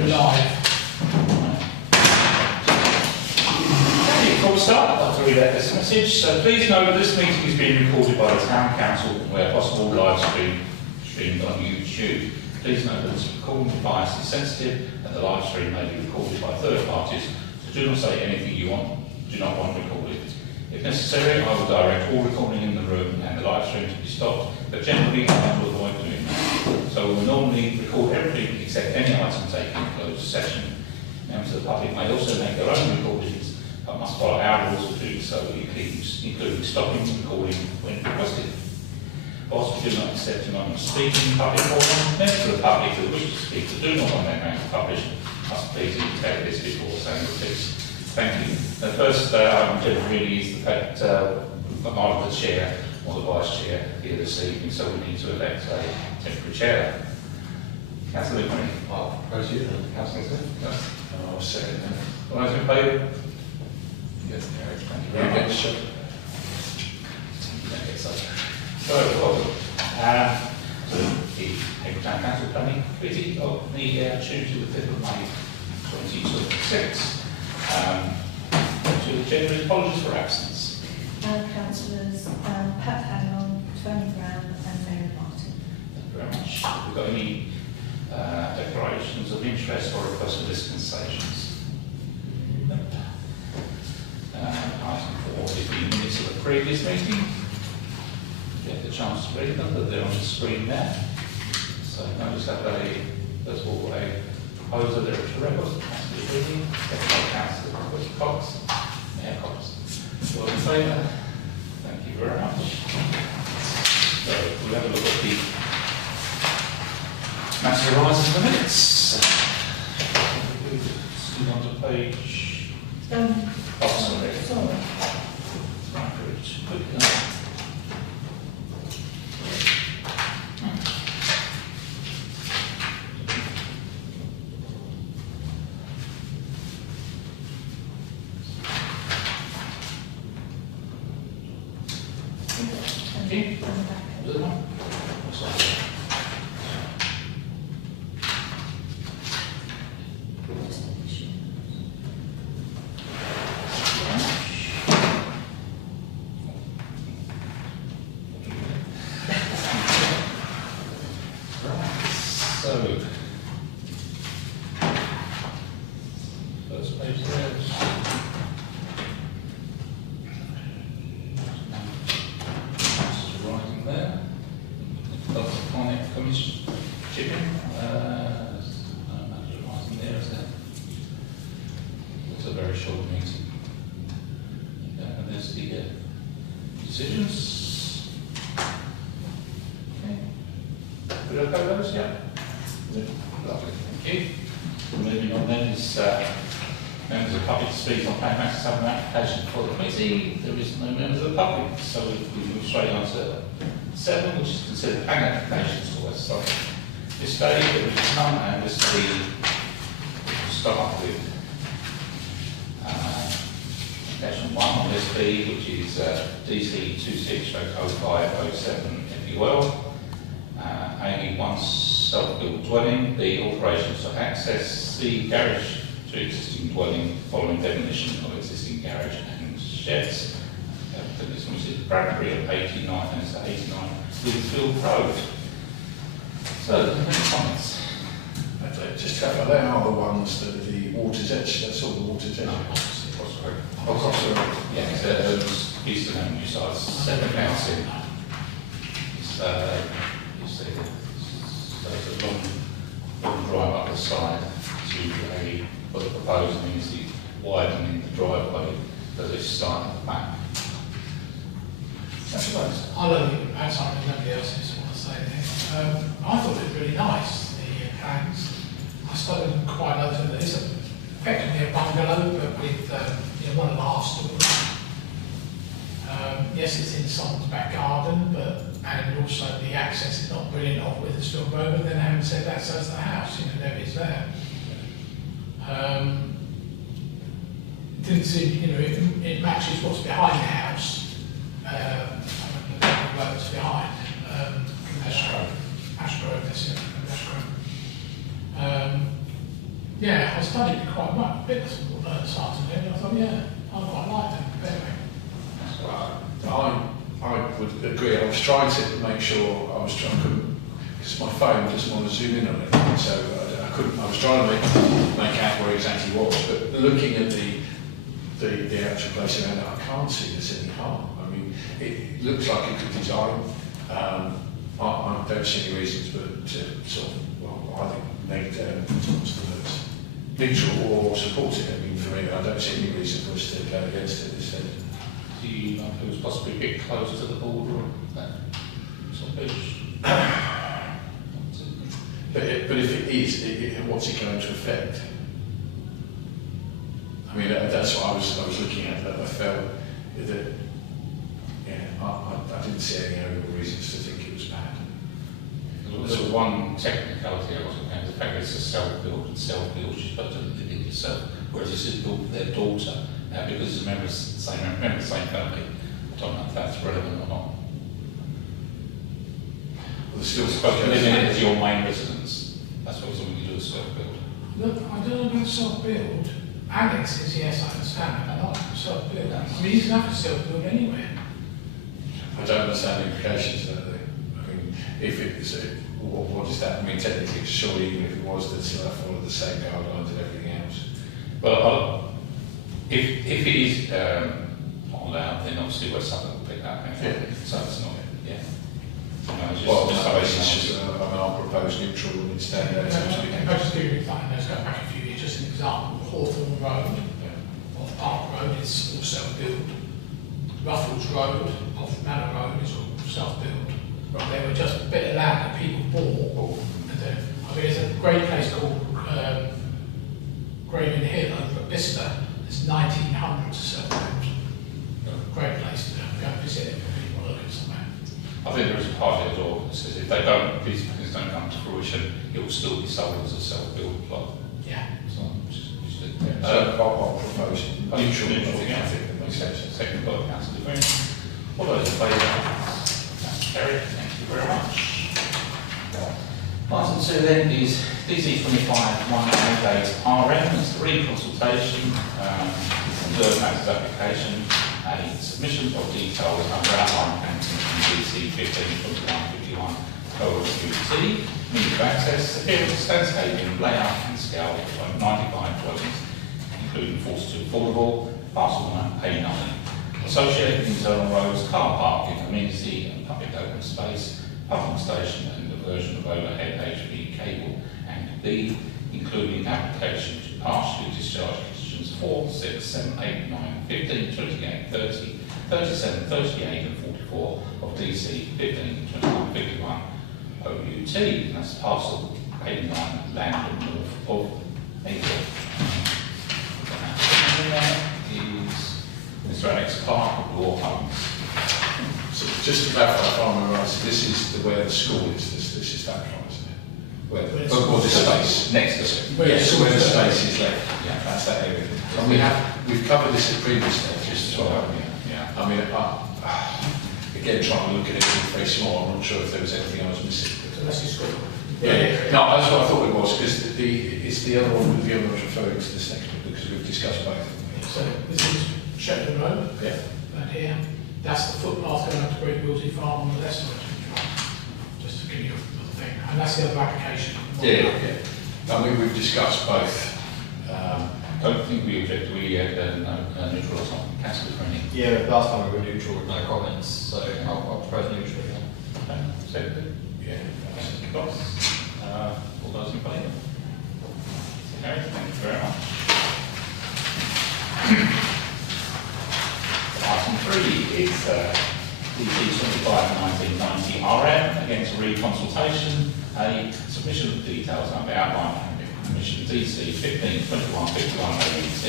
We're live. Before we start, I'd like to read out this message. So please know that this meeting is being recorded by the Town Council and where possible live streamed on YouTube. Please note that this recording device is sensitive and the live stream may be recorded by third parties, so do not say anything you do not want recorded. If necessary, I will direct all recording in the room and the live stream to be stopped, but generally I want to avoid doing that. So we will normally record everything except any item taken in a closed session. Members of the public may also make their own recordings, but must follow our rules of doing so, including stopping recording when requested. Whilst we do not accept anonymous speaking in public forum, members of the public who wish to speak but do not want their names published must please indicate this before saying the piece. Thank you. The first item really is the fact that I'm the chair or the vice chair here this evening, so we need to elect a temporary chair. Councillor Green. I'll propose you then. Councillor Smith. Yes. I'll second that. All those in favour? Yes, carried. Thank you very much. So, welcome to the Haverhill Town Council Planning Committee of the Tuesday the 5th of May 2026. To the Chairman, apologies for absence. Councillors Pat Hannell, Tony Brown and Mary Martin. Thank you very much. Have we got any declarations of interest or requests for dispensations? No. Item 4 is the minutes of the previous meeting. Get the chance to read them, but they're on the screen now. So I just have first of all, a proposal there to record, Councillor Reading, second by Councillor Cox, Mayor Cox. All in favour? Thank you very much. So we'll have a look at the matter arises in the minutes. Move on to page. Oh, sorry. Sorry. Right, good. Quick enough. Okay. Other one? Sorry. So, first page there. Writing there. Lots of comment, commission, chipping. Writing there, is there? It's a very short meeting. And there's the decisions. Okay. Would you okay with those? Yeah. Lovely, thank you. Moving on then is members of the public to speak on planning matters have an application for the committee. There is no members of the public, so we move straight on to 7, which is considered planning applications for West Side. This day there is none, and this will start with application 1 on this B, which is DC 26/0507 FUL. A, 1 self-built dwelling, B, alterations to access, C, garage to existing dwelling following demolition of existing garage and sheds. This one is Bradbury at 89 and it's at 89 Wheatfield Road. So, any comments? Just to cover, they are the ones that are the water's edge, that's all the water's edge. No, Cross Road. Yeah, it's Eastern Avenue side, 7 pounds in. It's, you see, so it's a long drive up the side to what the proposal is the widening the driveway for this side at the back. I suppose. I'll only add something nobody else seems to want to say there. I thought it was really nice, the plans. I still didn't quite notice that it's effectively a bungalow, but with 1.5 stories. Yes, it's in someone's back garden, and also the access is not brilliant off Withersfield Road, but then having said that, so is the house, there it's there. Didn't seem, it matches what's behind the house. The roads behind. Ashgrove, that's it, Ashgrove. Yeah, I studied it quite much, a bit this afternoon. I thought, yeah, I quite liked it. Anyway. I would agree. I was trying to make sure couldn't, because my phone doesn't want to zoom in on it, so I couldn't. I was trying to make out where exactly was, but looking at the actual place around it, I can't see there's any harm. I mean, it looks like a good design. I don't see any reasons, but sort of, well, I think negative neutral or support it. I mean, for me, I don't see any reason for us to go against it instead. Do you know if it was possibly a bit closer to the border or that sort of beach? But if it is, what's it going to affect? I mean, that's what I was looking at. That I felt that, yeah, I didn't see any overall reasons to think it was bad. There was one technicality I wasn't going to, the fact that it's a self-build, and self-build, she's supposed to live in yourself, whereas this is built for their daughter, because it's a member of the same family. I don't know if that's relevant or not. Well, they're still supposed to live in it as your main residence. That's what something you do as self-build. Look, I don't know about self-build. Annexes, yes, I understand, but not self-build. I mean, you can have a self-build anywhere. I don't understand the implications of that. I mean, if it's what does that mean technically? Surely, even if it was, they'd still have to follow the same guidelines and everything else. Well, if it is not allowed, then obviously West Suffolk will pick that. Yeah. So it's not. Yeah. Well, it's just I'll propose neutral and it's down there. I'll just give you an example. Let's go back a few years. Just an example. Hawthorne Road, off Park Road, is all self-build. Ruffles Road, off Manor Road, is all self-build. They were just a bit of land that people bought. I mean, there's a great place called Graven Hill over at Bicester. It's 1900s self-built. Great place to go and visit it if people want to look at somewhere. I think there is a part of the law that says if they don't, these things don't come to fruition, it will still be sold as a self-build plot. Yeah. So, I'll propose neutral. I think that makes sense. Second by Councillor Green. All those in favour? That's carried. Thank you very much. Item 2 then is DC 25-188 RM. It's the re-consultation, observed matters application, a submission of details under outline plans from DC 15-21-51 OUT, means of access, appearance, landscaping, layout and scale of 95 dwellings, including 42 affordable, parcel map A9. Associated internal roads, car parking, amenity and public open space, pumping station and diversion of overhead HV cable, and B, including application to partially discharge conditions 4, 6, 7, 8, 9, 15, 28, 30, 37, 38 and 44 of DC 15, 21, 51 OUT. That's parcel 89 land north of Haverhill. Is Mr. Alex Clark of Law Homes. So just to clarify, if I'm right, this is where the school is. This is that one, isn't it? Where the space next to it. Yes, where the space is left. Yeah, that's that area. And we've covered this at previous stages as well. Yeah. I mean, again, trying to look at it very small. I'm not sure if there was anything I was missing. So that's your school. Yeah. No, that's what I thought it was, because it's the other one. The other one was referring to this next one because we've discussed both. So this is Shepherd Road. Yeah. And here, that's the footpath going up to Great Wilsey Farm on the left side. Just to give you a thing. And that's the other application. Yeah. I mean, we've discussed both. I don't think we object. We had neutral or something. Councillor Freeney. Yeah, last time we were neutral with no comments, so I'll propose neutral again. Okay. Second. Yeah. All those in favour? Carried. Thank you very much. Item 3 is DC 25-1990 RM, against a re-consultation, a submission of details under outline Commission DC 15-21-51 OUT,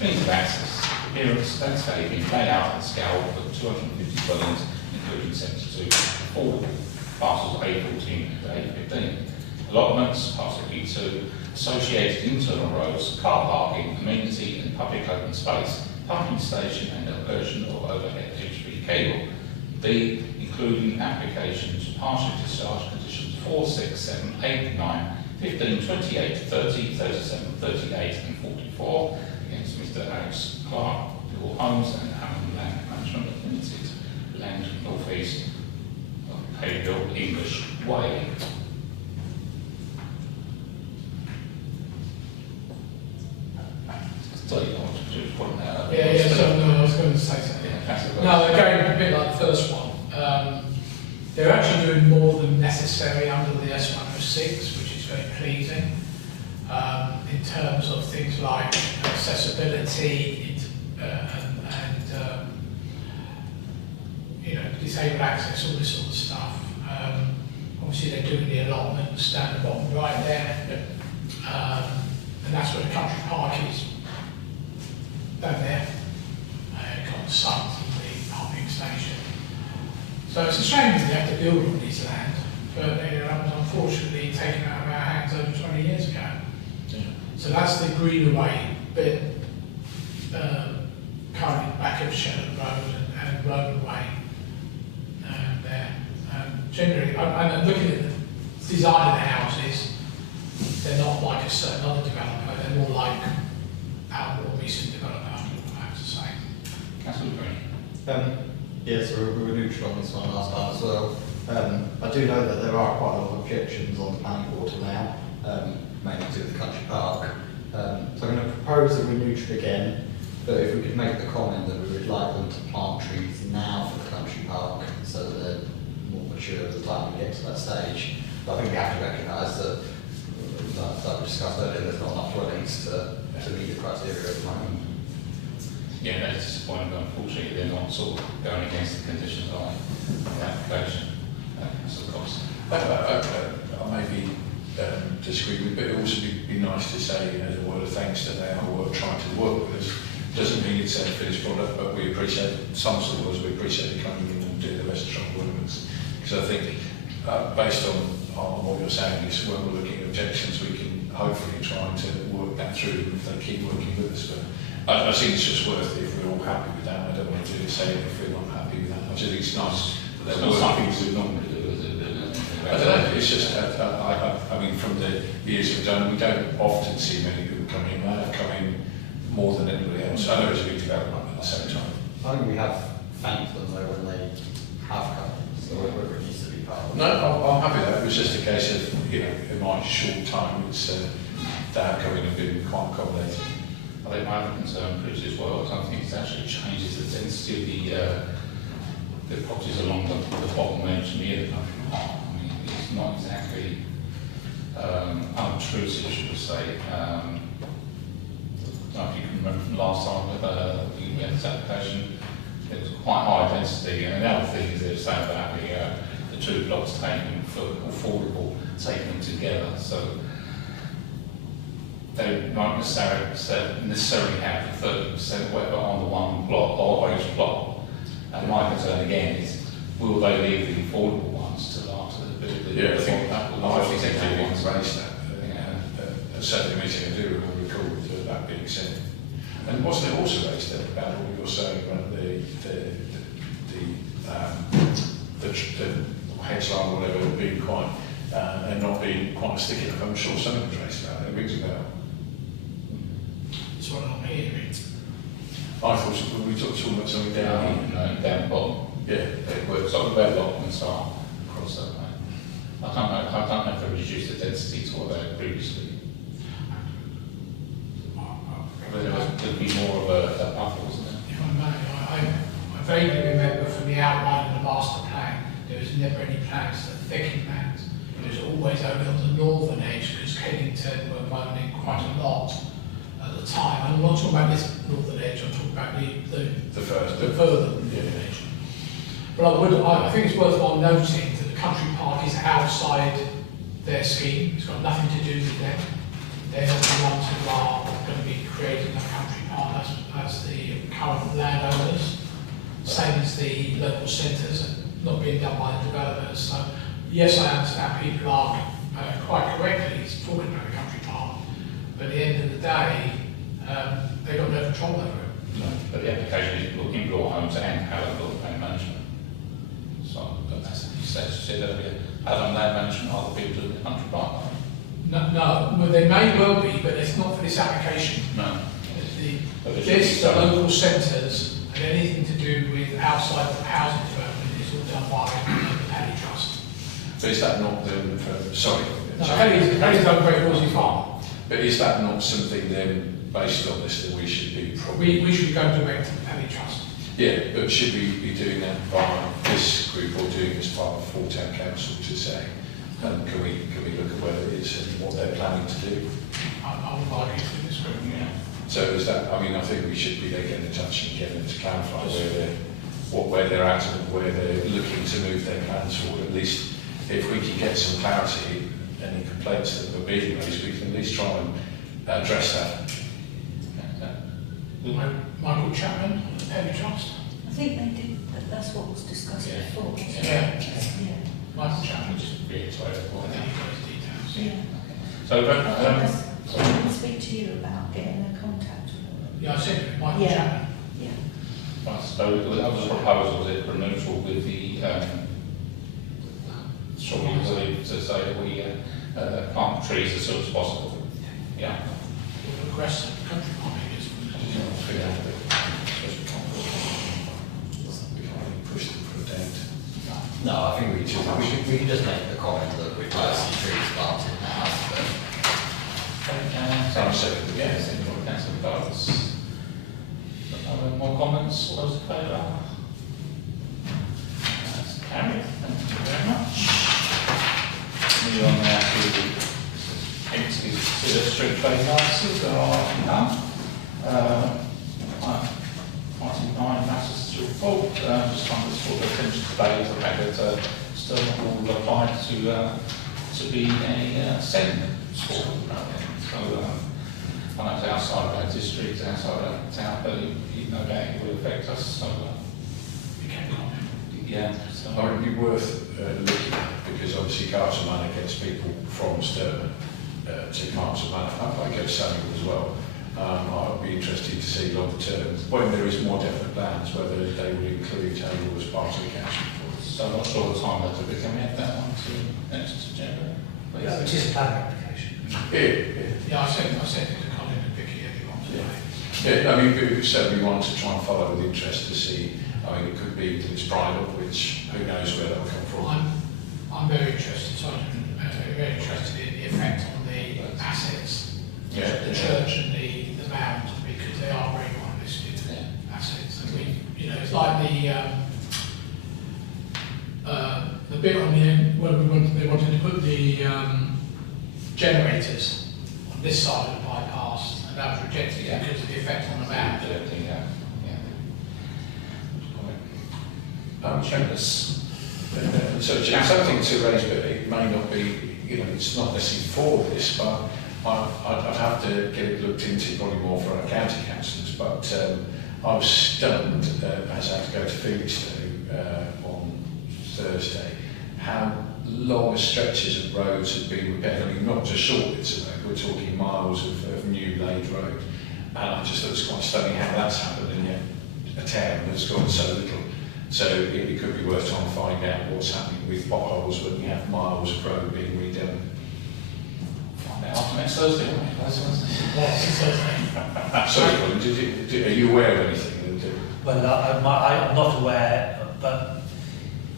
means of access, appearance, landscaping, layout and scale for 250 dwellings, including 72 affordable, parcels A14 and A15. Allotments, parcel B2, associated internal roads, car parking, amenity and public open space, pumping station and diversion of overhead HV cable. B, including application to partial discharge conditions 4, 6, 7, 8, 9, 15, 28, 30, 37, 38 and 44 against Mr Alex Clark, Bill Holmes and Haverhill Land Management Limited, Land North East of Haverhill, English Way. So you want to just point that out? Yeah, so no, I was going to say something. Yeah, No, they're going a bit like the first one. They're actually doing more than necessary under the S106, which is very pleasing, in terms of things like accessibility and you know, disabled access, all this sort of stuff. Obviously, they're doing the allotment, stand at the bottom right there, and that's where the country park is. Down there, got the sun from the pumping station. So it's a shame that they have to build on this land, but that was unfortunately taken out of our hands over 20 years ago. Yeah. So that's the Greenaway bit, currently back of Shetland Road and Roman Way there. Generally, I'm looking at the design of the houses, they're not like a certain other developer, they're more like our more recent developer, I have to say. Councillor Green. Yes, we were neutral on this one last time as well. I do know that there are quite a lot of objections on the planning board now, mainly to the country park. So I'm going to propose that we're neutral again, but if we could make the comment that we would like them to plant trees now for the country park, so that they're more mature at the time we get to that stage. But I think we have to recognise that, like we discussed earlier, there's not enough dwellings to meet the criteria at the moment. Yeah, that's disappointing, but unfortunately they're not sort of going against the conditions of the application. That's of course. I maybe disagree with, but it would also be nice to say as a word of thanks to them who are trying to work with us. Doesn't mean it's a finished product, but we appreciate, some sort of us, we appreciate you coming in and doing the rest of the work with us. Because I think, based on what you're saying, is when we're looking at objections, we can hopefully try to work that through if they keep working with us. But I think it's just worth it if we're all happy with that. I don't want to do say it if we're not happy with that. I just think it's nice that It's they're not working. something we normally do, is it? I don't know, it's just, I mean, from the years we've done, we don't often see many people come in. They have come in more than anybody else. I know it's a big development at the same time. I think we have thanked them though when they have come in, so whether it needs to be part of it. No, I'm happy with that. It was just a case of, you know, in my short time, it's they have come in and been quite accommodating. I think my other concern, Chris, as well, is I think it actually changes the density of the properties along the bottom edge near the country park. I mean, it's not exactly unobtrusive, should we say. I don't know if you can remember from last time we had this application, it was quite high density, and the other thing is they're saying about the two blocks taken for affordable, taking them together. So they won't necessarily have the 30% whatever on the one block or each block. And my concern again is, will they leave the affordable ones till after the I think they want to raise that. Yeah. Certainly meeting I do recall that being said. And wasn't it also raised about what you're saying about the headline or whatever being quite and not being quite sticky? I'm sure something was raised about it. It rings a bell. That's what I'm hearing. I thought we talking about something down here. No, down the bottom. Yeah. We're sort of where allotments are across that way. I don't know if they reduced the density to what they had previously. Whether there'd be more of a buffer, wasn't there? If I may, I vaguely remember from the outline of the master plan, there was never any plans to thicken that. It was always only on the northern edge, because Kennington were moaning quite a lot at the time. And I'm not talking about this northern edge, I'm talking about the further northern edge. But I think it's worthwhile noting that the country park is outside their scheme. It's got nothing to do with them. They're not the ones who are going to be creating a country park as the current landowners, same as the local centres, not being done by the developers. So yes, I understand people are quite correctly talking about a country park, but at the end of the day, they've got no control over it. No, but the application is looking law homes and Haverhill land management. So, but that's, as you said earlier, Haverhill land management are the people doing the country park. No, Well, there may well be, but it's not for this application. No. This, the local centres, and anything to do with outside the housing development is all done by the Paddy Trust. But is that not then, sorry? No, Paddy's done Great Horsey Farm. But is that not something then, based on this, that we should be probably... We should be going direct to the Paddy Trust. Yeah, but should we be doing that by this group or doing it as part of full town council to say, can we look at where it is and what they're planning to do? I would like you to do this group, yeah. So is that, I mean, I think we should be getting in touch and getting them to clarify where they're at and where they're looking to move their plans forward. At least if we can get some clarity, any complaints that were being raised, we can at least try and address that. Michael Chapman, the Paddy Trust. I think they did, that's what was discussed Yeah. before. wasn't it? Yeah. Yeah. Michael Chapman, Just reiterate and what then he got his details. Yeah. So, So I can speak to you about getting a contact with them. Yeah, I said it, Michael Yeah. Chapman. Yeah. right, so the other proposal is for neutral with the, shall we believe to say that we plant trees as soon as possible? Yeah. We'll progress the country farming is. We can't really push them for a date. No, I think we can just make the comment that we'd like to see trees planted now, but Sounds so, Yes, enjoy council regardless. More comments, all those in favour? That's carried, thank you very much. Moving on now to the empty street trade licenses, there are none. Item 9 matters to report, just wanted to call attention today to the fact that still not all applied to be a second school. So I know it's outside of our district, outside of our town, but you no doubt it will affect us. So We can comment. yeah, so It would be worth looking at, because obviously Castle Manor gets people from Stirling to Castle Manor. I go to Samuel as well. I'd be interested to see long term, when there is more definite plans, whether they would include Haverhill as part of the council. So I'm not sure the time that we can add that one to next January. Yeah, it is a planning application. Yeah, I sent it to Colin and Vicky earlier on today. Yeah, I mean, we certainly want to try and follow with interest to see, I mean, it could be that it's private, which who knows where that'll come from. I'm very interested, very interested in the effect on the assets, Yeah. the church and the mound, because they are very well listed assets. And it's like the bit on the end where they wanted to put the generators on this side of the bypass, and that was rejected because of the effect on the mound. So it's something to raise, but it may not be, it's not necessarily for this, but I'd have to get it looked into probably more for our county councillors. But I was stunned, as I had to go to Felixstowe on Thursday, how long stretches of roads had been repaired. I mean, not just short bits of road, we're talking miles of new laid road. And I just thought it was quite stunning how that's happened, and yet a town that's got so little. So it could be worth trying to find out what's happening with potholes when you have miles of road being redone. Find out after next Thursday, won't we? Yes, it's Thursday. Sorry, Colin, are you aware of anything? Well, I'm not aware, but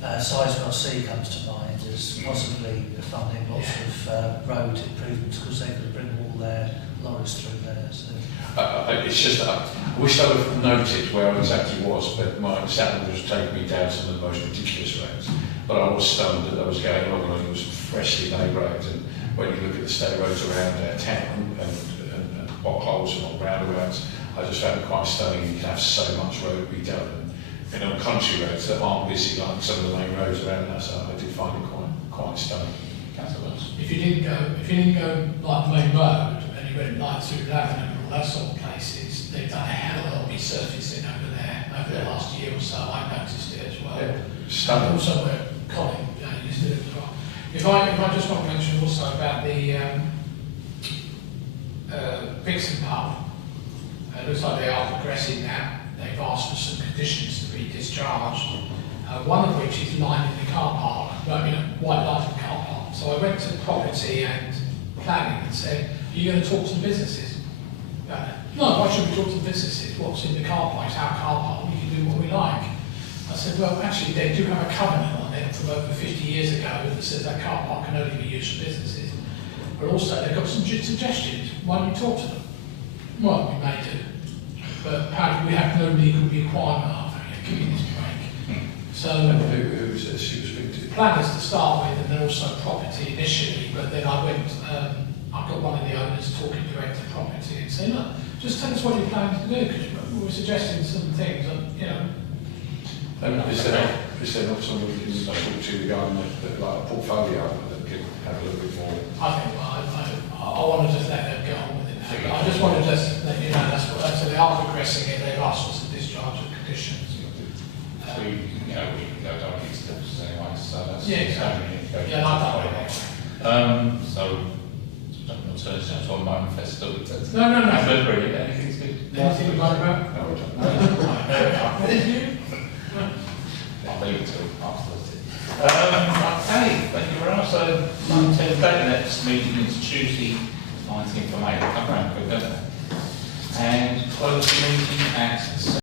Sizewell C comes to mind as possibly funding lots of road improvements because they could bring all their lorries through there. So. It's just that I wish I would have noted where I exactly was, but my understanding was taking me down some of the most ridiculous roads. But I was stunned that I was going along and it was freshly laid roads. And when you look at the state roads around our town and potholes and all roundabouts, I just found it quite stunning. You can have so much road be done. And on country roads that aren't busy like some of the main roads around that, so I did find it quite stunning. If you didn't go like the main road and you went like through Lavender and all that sort of places, they've done a hell of a lot of resurfacing over there over the last year or so. I noticed it as well. Yeah, And stunning. also where Colin used to do it as well. If I just want to mention also about the Vixen pub, it looks like they are progressing now. They've asked for some conditions to be discharged, one of which is lining the car park, white lighted car park. So I went to the property and planning and said, are you going to talk to the businesses? No, why should we talk to the businesses? What's in the car park? It's our car park, we can do what we like. I said, well, actually, they do have a covenant on it from over 50 years ago that says that car park can only be used for businesses. But also, they've got some suggestions. Why don't you talk to them? Well, we may do. But apparently we have no legal requirement of giving this break. So, Who was this you were speaking to? planners to start with, and then also property initially, but then I went, I got one of the owners talking direct to property and saying, look, just tell us what you're planning to do, because we were suggesting some things, and, you know. Is there not somebody who can talk to regarding like a portfolio that can have a little bit more? I think I want to just let them get on with it now. I just want to just let you know that's what, so they are progressing it, they've asked for some discharge of conditions. So we can go directly to the anyway, so that's... Yeah, exactly. Yeah, I've done it. So, I'm not turning to a moment festival. No. But brilliant, anything's good? Anything you'd like about? No, I don't. Anything? I'll leave it till afterwards. Okay, thank you very much. So, 19th date, the next meeting is Tuesday, 19th of May. Come round quick, don't they? And close the meeting at